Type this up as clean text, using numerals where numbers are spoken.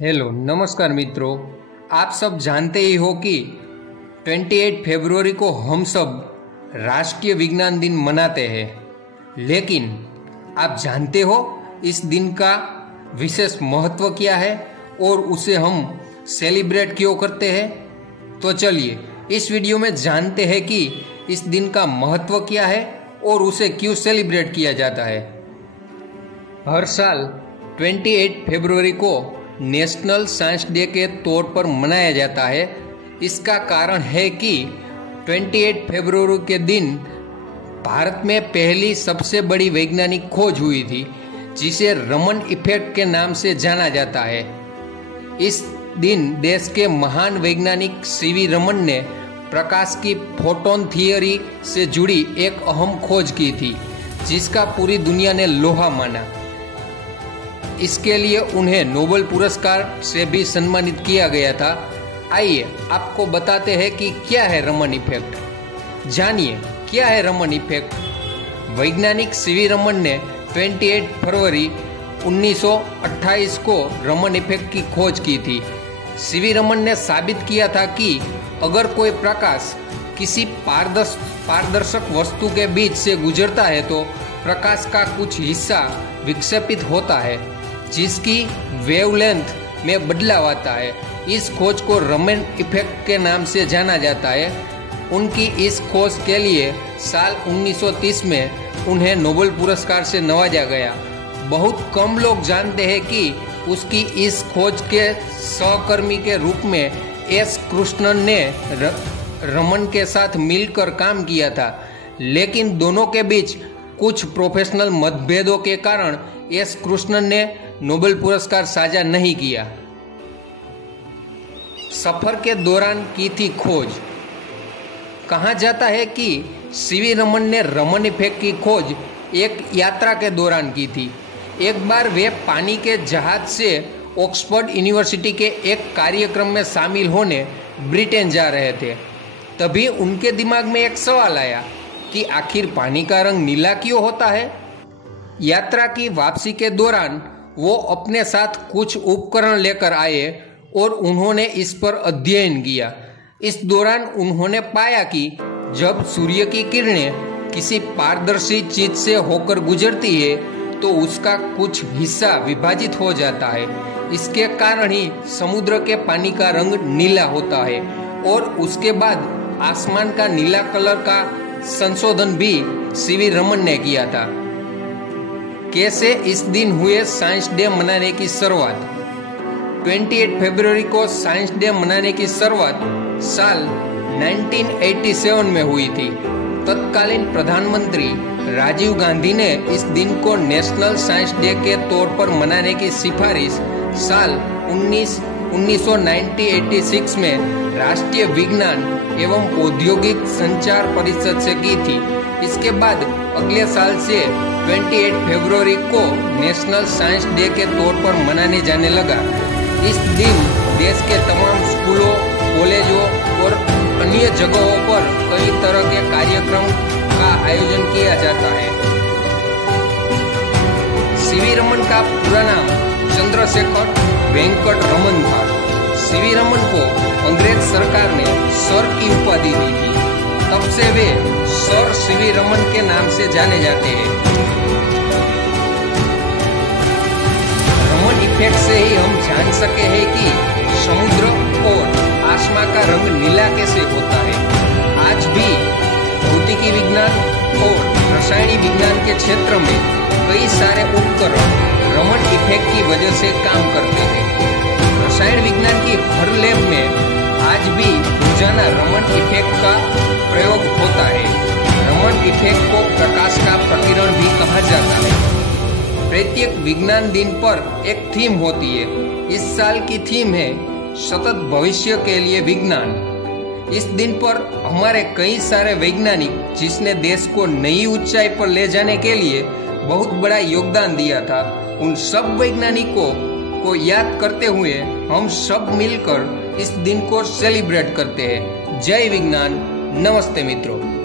Hello नमस्कार मित्रों, आप सब जानते ही हो कि 28 फरवरी को हम सब राष्ट्रीय विज्ञान दिन मनाते हैं। लेकिन आप जानते हो इस दिन का विशेष महत्व क्या है और उसे हम सेलिब्रेट क्यों करते हैं? तो चलिए इस वीडियो में जानते हैं कि इस दिन का महत्व क्या है और उसे क्यों सेलिब्रेट किया जाता है। हर साल 28 फरवरी को नेशनल साइंस डे के तौर पर मनाया जाता है। इसका कारण है कि 28 फरवरी के दिन भारत में पहली सबसे बड़ी वैज्ञानिक खोज हुई थी, जिसे रमन इफेक्ट के नाम से जाना जाता है। इस दिन देश के महान वैज्ञानिक सीवी रमन ने प्रकाश की फोटोन थियरी से जुड़ी एक अहम खोज की थी, जिसका पूरी दुनिया ने लोहा माना। इसके लिए उन्हें नोबेल पुरस्कार से भी सम्मानित किया गया था। आइए आपको बताते हैं कि क्या है रमन इफेक्ट। जानिए क्या है रमन इफेक्ट। वैज्ञानिक सीवी रमन ने 28 फरवरी 1928 को रमन इफेक्ट की खोज की थी। सीवी रमन ने साबित किया था कि अगर कोई प्रकाश किसी पारदर्शक वस्तु के बीच से गुजरता है तो प्रकाश का कुछ हिस्सा विक्षेपित होता है, जिसकी वेवलेंथ में बदलाव आता है। इस खोज को रमन इफेक्ट के नाम से जाना जाता है। उनकी इस खोज के लिए साल 1930 में उन्हें नोबेल पुरस्कार से नवाजा गया। बहुत कम लोग जानते हैं कि उसकी इस खोज के सहकर्मी के रूप में एस कृष्णन ने रमन के साथ मिलकर काम किया था, लेकिन दोनों के बीच कुछ प्रोफेशनल मतभेदों के कारण एस कृष्णन ने नोबेल पुरस्कार साझा नहीं किया। सफर के दौरान की थी खोज। कहा जाता है कि सीवी रमन ने रमन इफेक्ट की खोज एक यात्रा के दौरान की थी। एक बार वे पानी के जहाज से ऑक्सफोर्ड यूनिवर्सिटी के एक कार्यक्रम में शामिल होने ब्रिटेन जा रहे थे। तभी उनके दिमाग में एक सवाल आया कि आखिर पानी का रंग नीला क्यों होता है। यात्रा की वापसी के दौरान वो अपने साथ कुछ उपकरण लेकर आए और उन्होंने इस पर अध्ययन किया। इस दौरान उन्होंने पाया कि जब सूर्य की किरणें किसी पारदर्शी चीज से होकर गुजरती है तो उसका कुछ हिस्सा विभाजित हो जाता है। इसके कारण ही समुद्र के पानी का रंग नीला होता है। और उसके बाद आसमान का नीला कलर का संशोधन भी सीवी रमन ने किया था। कैसे इस दिन हुए साइंस डे मनाने की शुरुआत। 28 फरवरी को साइंस डे मनाने की शुरुआत साल 1987 में हुई थी। तत्कालीन प्रधानमंत्री राजीव गांधी ने इस दिन को नेशनल साइंस डे के तौर पर मनाने की सिफारिश साल 1986 में राष्ट्रीय विज्ञान एवं औद्योगिक संचार परिषद से की थी। इसके बाद अगले साल से 28 फरवरी को नेशनल साइंस डे के तौर पर मनाने जाने लगा। इस दिन देश के तमाम स्कूलों, कॉलेजों और अन्य जगहों पर कई तरह के कार्यक्रम का आयोजन किया जाता है। सीवी रमन का पूरा नाम चंद्रशेखर वेंकट रमन था। सीवी रमन को अंग्रेज सरकार ने सर की उपाधि दी थी। तब से वे सर सीवी रमन के नाम से जाने जाते हैं। रमन इफेक्ट से ही हम जान सके हैं कि समुद्र और आसमान का रंग नीला कैसे होता है। आज भी भौतिकी विज्ञान और रासायनिक विज्ञान के क्षेत्र में कई सारे उपकरण रमन इफेक्ट की वजह से काम करते हैं। रसायन विज्ञान की हर लैब में आज भी रोजाना रमन इफेक्ट का प्रयोग होता है। रमन इफेक्ट को प्रकाश का प्रकीर्णन भी कहा जाता है। प्रत्येक विज्ञान दिन पर एक थीम होती है। इस साल की थीम है सतत भविष्य के लिए विज्ञान। इस दिन पर हमारे कई सारे वैज्ञानिक जिसने देश को नई ऊंचाई पर ले जाने के लिए बहुत बड़ा योगदान दिया था, उन सब वैज्ञानिकों को याद करते हुए हम सब मिलकर इस दिन को सेलिब्रेट करते हैं। जय विज्ञान। नमस्ते मित्रों।